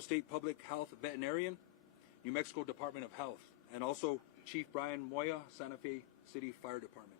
State Public Health Veterinarian, New Mexico Department of Health, and also Chief Brian Moya, Santa Fe City Fire Department.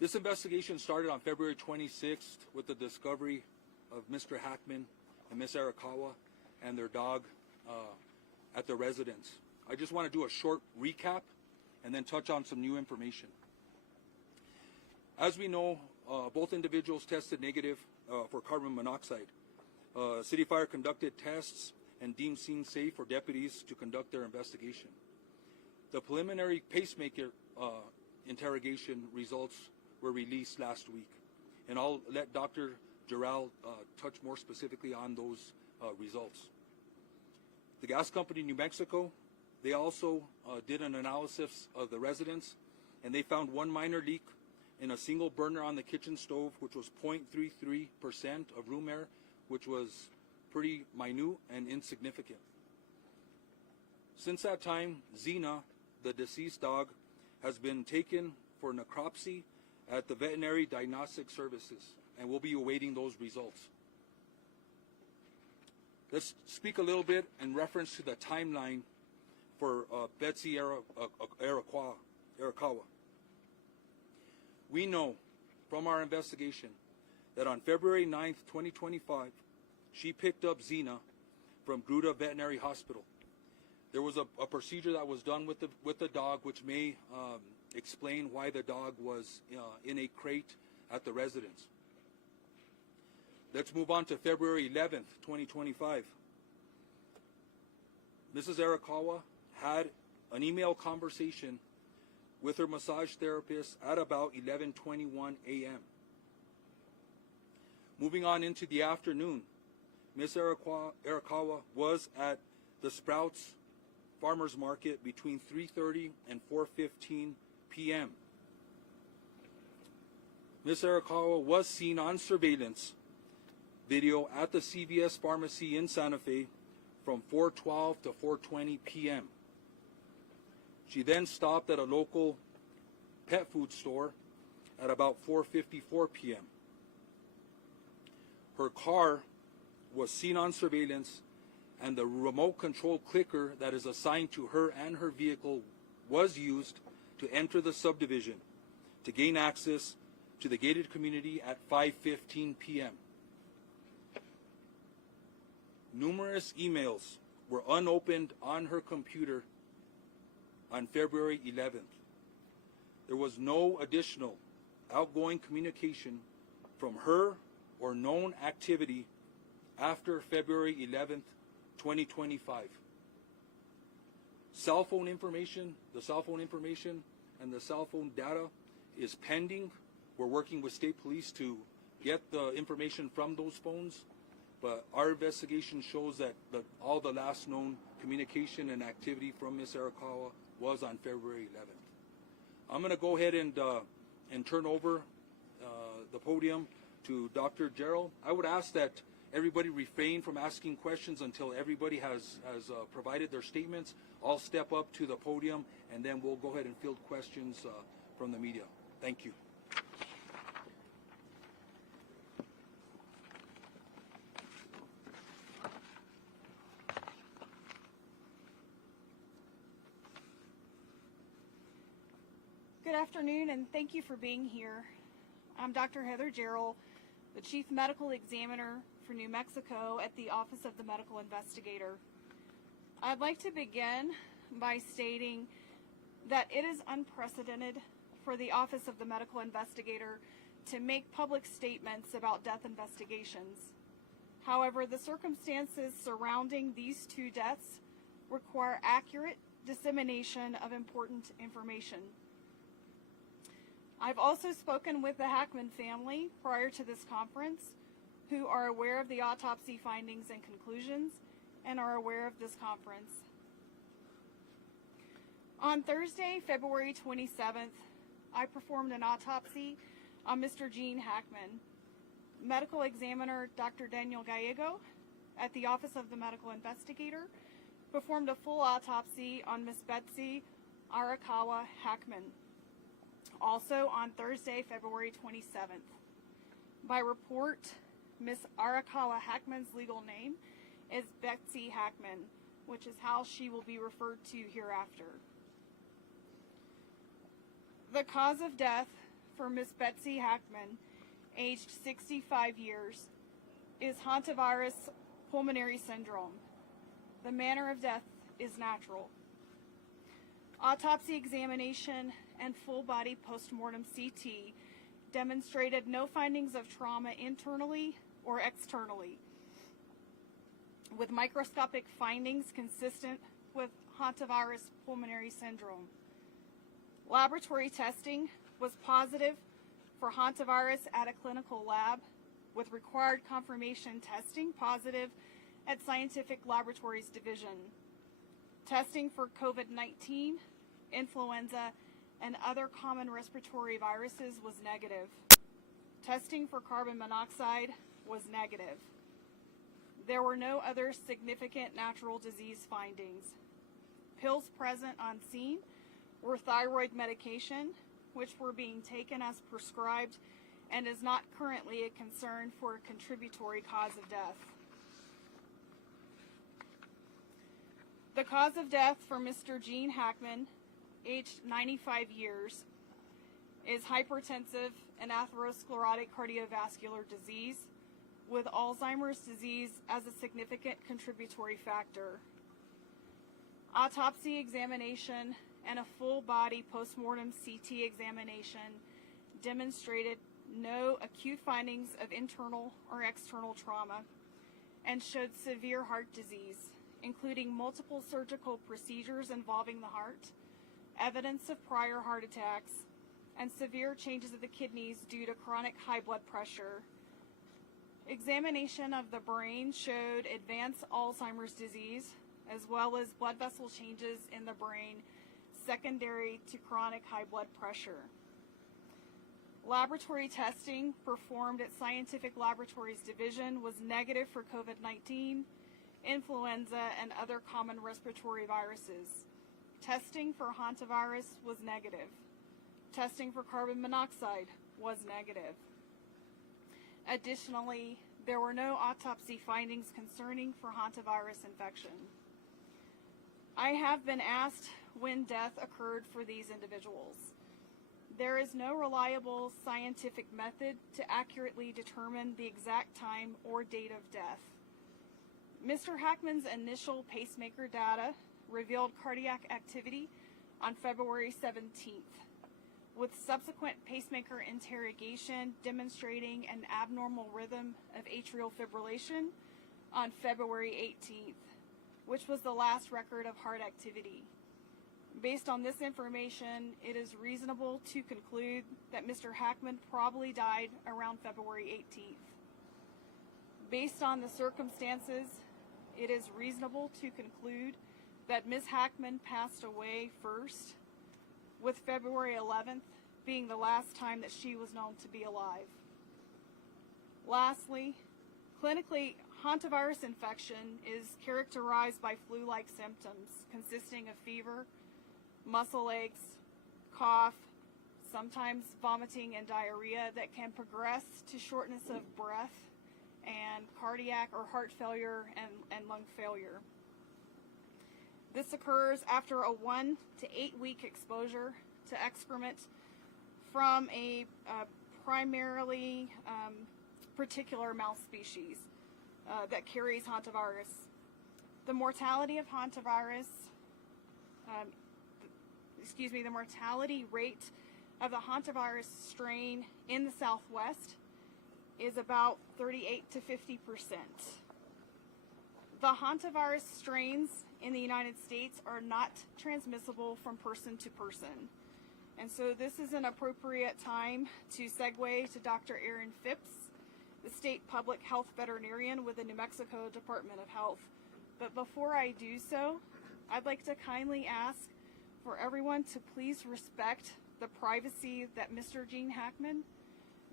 This investigation started on February 26th with the discovery of Mr. Hackman and Ms. Arakawa and their dog at their residence. I just want to do a short recap and then touch on some new information. As we know, both individuals tested negative for carbon monoxide. City Fire conducted tests and deemed scene safe for deputies to conduct their investigation. The preliminary pacemaker interrogation results were released last week, and I'll let Dr. Gerald touch more specifically on those results. The gas company New Mexico, they also did an analysis of the residence, and they found one minor leak in a single burner on the kitchen stove, which was 0.33% of room air, which was pretty minute and insignificant. Since that time, Xena, the deceased dog, has been taken for necropsy at the Veterinary Diagnostic Services, and we'll be awaiting those results. Let's speak a little bit in reference to the timeline for Betsy Arakawa. We know from our investigation that on February 9th, 2025, she picked up Xena from Gruta Veterinary Hospital. There was a procedure that was done with the dog, which may explain why the dog was in a crate at the residence. Let's move on to February 11th, 2025. Mrs. Arakawa had an email conversation with her massage therapist at about 11:21 a.m. Moving on into the afternoon, Ms. Arakawa was at the Sprouts Farmers Market between 3:30 and 4:15 p.m. Ms. Arakawa was seen on surveillance video at the CVS Pharmacy in Santa Fe from 4:12 to 4:20 p.m. She then stopped at a local pet food store at about 4:54 p.m. Her car was seen on surveillance, and the remote control clicker that is assigned to her and her vehicle was used to enter the subdivision to gain access to the gated community at 5:15 p.m. Numerous emails were unopened on her computer on February 11th. There was no additional outgoing communication from her or known activity after February 11th, 2025. The cell phone information and the cell phone data is pending. We're working with state police to get the information from those phones, but our investigation shows that all the last known communication and activity from Ms. Arakawa was on February 11th. I'm going to go ahead and turn over the podium to Dr. Gerald. I would ask that everybody refrain from asking questions until everybody has provided their statements. I'll step up to the podium, and then we'll go ahead and field questions from the media. Thank you. Good afternoon, and thank you for being here. I'm Dr. Heather Gerald, the Chief Medical Examiner for New Mexico at the Office of the Medical Investigator. I'd like to begin by stating that it is unprecedented for the Office of the Medical Investigator to make public statements about death investigations. However, the circumstances surrounding these two deaths require accurate dissemination of important information. I've also spoken with the Hackman family prior to this conference, who are aware of the autopsy findings and conclusions and are aware of this conference. On Thursday, February 27th, I performed an autopsy on Mr. Gene Hackman. Medical examiner Dr. Daniel Gallego at the Office of the Medical Investigator performed a full autopsy on Miss Betsy Arakawa Hackman, also on Thursday, February 27th. By report, Miss Arakawa Hackman's legal name is Betsy Hackman, which is how she will be referred to hereafter. The cause of death for Miss Betsy Hackman, aged 65 years, is hantavirus pulmonary syndrome. The manner of death is natural. Autopsy examination and full-body postmortem CT demonstrated no findings of trauma internally or externally, with microscopic findings consistent with hantavirus pulmonary syndrome. Laboratory testing was positive for hantavirus at a clinical lab, with required confirmation testing positive at Scientific Laboratories Division. Testing for COVID-19, influenza, and other common respiratory viruses was negative. Testing for carbon monoxide was negative. There were no other significant natural disease findings. Pills present on scene were thyroid medication, which were being taken as prescribed and is not currently a concern for a contributory cause of death. The cause of death for Mr. Gene Hackman, aged 95 years, is hypertensive and atherosclerotic cardiovascular disease, with Alzheimer's disease as a significant contributory factor. Autopsy examination and a full-body postmortem CT examination demonstrated no acute findings of internal or external trauma and showed severe heart disease, including multiple surgical procedures involving the heart, evidence of prior heart attacks, and severe changes of the kidneys due to chronic high blood pressure. Examination of the brain showed advanced Alzheimer's disease, as well as blood vessel changes in the brain secondary to chronic high blood pressure. Laboratory testing performed at Scientific Laboratories Division was negative for COVID-19, influenza, and other common respiratory viruses. Testing for hantavirus was negative. Testing for carbon monoxide was negative. Additionally, there were no autopsy findings concerning for hantavirus infection. I have been asked when death occurred for these individuals. There is no reliable scientific method to accurately determine the exact time or date of death. Mr. Hackman's initial pacemaker data revealed cardiac activity on February 17th, with subsequent pacemaker interrogation demonstrating an abnormal rhythm of atrial fibrillation on February 18th, which was the last record of heart activity. Based on this information, it is reasonable to conclude that Mr. Hackman probably died around February 18th. Based on the circumstances, it is reasonable to conclude that Ms. Hackman passed away first, with February 11th being the last time that she was known to be alive. Lastly, clinically, hantavirus infection is characterized by flu-like symptoms consisting of fever, muscle aches, cough, sometimes vomiting and diarrhea that can progress to shortness of breath and cardiac or heart failure and lung failure. This occurs after a 1 to 8 week exposure to excrement from a primarily particular mouse species that carries hantavirus. The mortality of hantavirus, the mortality rate of the hantavirus strain in the Southwest is about 38 to 50%. The hantavirus strains in the United States are not transmissible from person to person. And so this is an appropriate time to segue to Dr. Aaron Phipps, the state public health veterinarian with the New Mexico Department of Health. But before I do so, I'd like to kindly ask for everyone to please respect the privacy that Mr. Gene Hackman,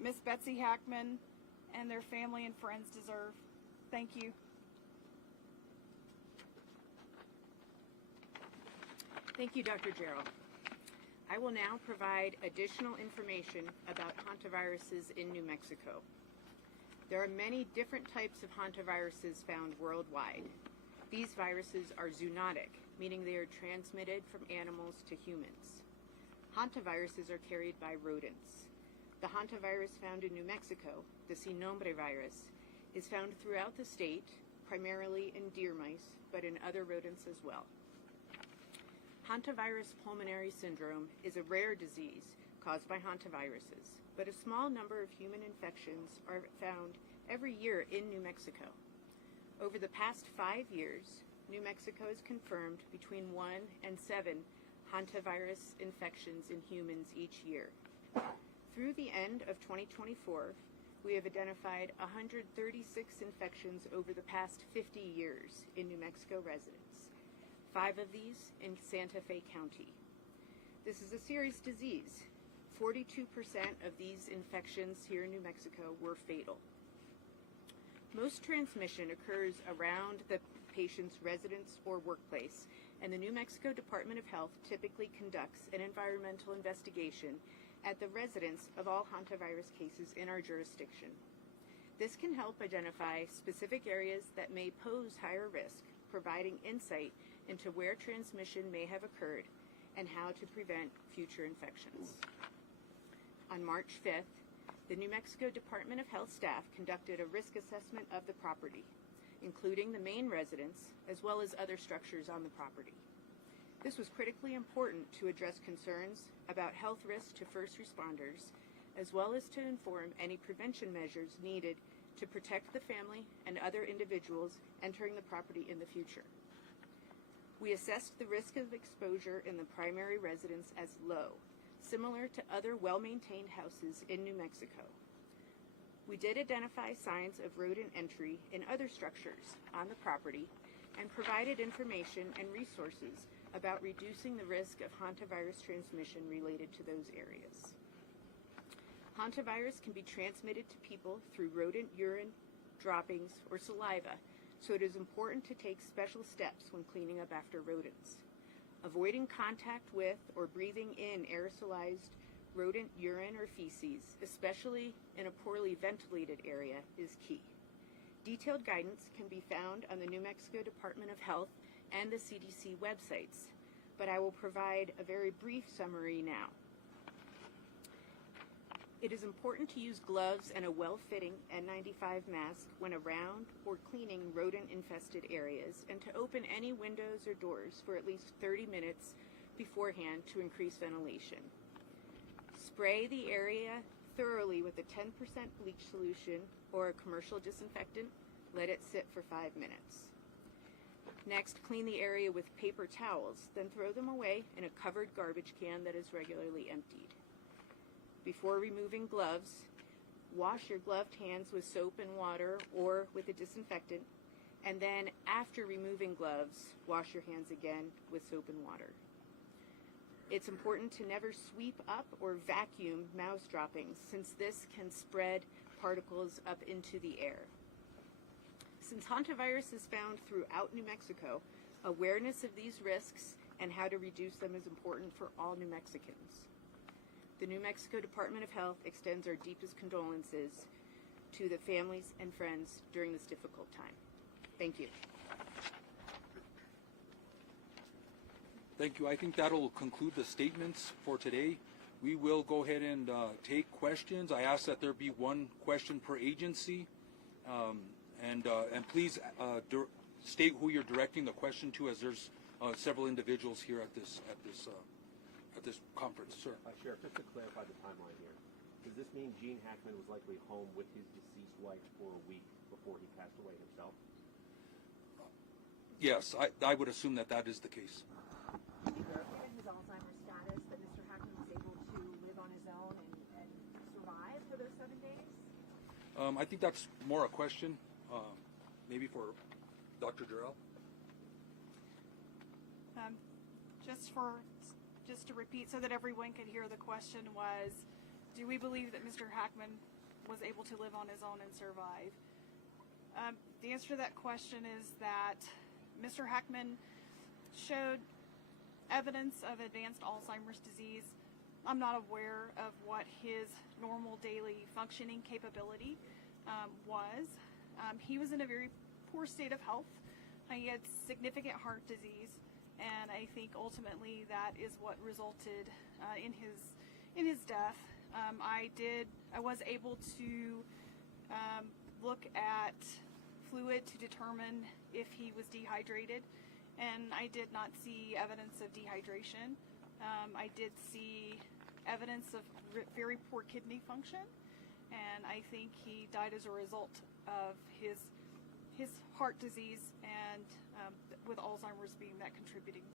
Miss Betsy Hackman, and their family and friends deserve. Thank you. Thank you, Dr. Jarrell. I will now provide additional information about hantaviruses in New Mexico. There are many different types of hantaviruses found worldwide. These viruses are zoonotic, meaning they are transmitted from animals to humans. Hantaviruses are carried by rodents. The hantavirus found in New Mexico, the Sin Nombre virus, is found throughout the state, primarily in deer mice, but in other rodents as well. Hantavirus pulmonary syndrome is a rare disease caused by hantaviruses, but a small number of human infections are found every year in New Mexico. Over the past 5 years, New Mexico has confirmed between 1 and 7 hantavirus infections in humans each year. Through the end of 2024, we have identified 136 infections over the past 50 years in New Mexico residents, 5 of these in Santa Fe County. This is a serious disease. 42% of these infections here in New Mexico were fatal. Most transmission occurs around the patient's residence or workplace, and the New Mexico Department of Health typically conducts an environmental investigation at the residence of all hantavirus cases in our jurisdiction. This can help identify specific areas that may pose higher risk, providing insight into where transmission may have occurred and how to prevent future infections. On March 5th, the New Mexico Department of Health staff conducted a risk assessment of the property, including the main residence as well as other structures on the property. This was critically important to address concerns about health risks to first responders, as well as to inform any prevention measures needed to protect the family and other individuals entering the property in the future. We assessed the risk of exposure in the primary residence as low, similar to other well-maintained houses in New Mexico. We did identify signs of rodent entry in other structures on the property and provided information and resources about reducing the risk of hantavirus transmission related to those areas. Hantavirus can be transmitted to people through rodent urine, droppings, or saliva, so it is important to take special steps when cleaning up after rodents. Avoiding contact with or breathing in aerosolized rodent urine or feces, especially in a poorly ventilated area, is key. Detailed guidance can be found on the New Mexico Department of Health and the CDC websites, but I will provide a very brief summary now. It is important to use gloves and a well-fitting N95 mask when around or cleaning rodent-infested areas, and to open any windows or doors for at least 30 minutes beforehand to increase ventilation. Spray the area thoroughly with a 10% bleach solution or a commercial disinfectant. Let it sit for 5 minutes. Next, clean the area with paper towels, then throw them away in a covered garbage can that is regularly emptied. Before removing gloves, wash your gloved hands with soap and water or with a disinfectant, and then after removing gloves, wash your hands again with soap and water. It's important to never sweep up or vacuum mouse droppings, since this can spread particles up into the air. Since hantavirus is found throughout New Mexico, awareness of these risks and how to reduce them is important for all New Mexicans. The New Mexico Department of Health extends our deepest condolences to the families and friends during this difficult time. Thank you. Thank you. I think that'll conclude the statements for today. We will go ahead and take questions. I ask that there be one question per agency, and please state who you're directing the question to, as there's several individuals here at this conference. Sir. Sheriff, just to clarify the timeline here, does this mean Gene Hackman was likely home with his deceased wife for a week before he passed away himself? Yes, I would assume that is the case. Given his Alzheimer's status, that Mr. Hackman was able to live on his own and survive for those 7 days? I think that's more a question, maybe for Dr. Jarrell. Just to repeat so that everyone could hear, the question was, do we believe that Mr. Hackman was able to live on his own and survive? The answer to that question is that Mr. Hackman showed evidence of advanced Alzheimer's disease. I'm not aware of what his normal daily functioning capability was he was in a very poor state of health. He had significant heart disease, and I think ultimately that is what resulted in his death. I was able to look at fluid to determine if he was dehydrated, and I did not see evidence of dehydration. I did see evidence of very poor kidney function, and I think he died as a result of his heart disease and with Alzheimer's being that contributing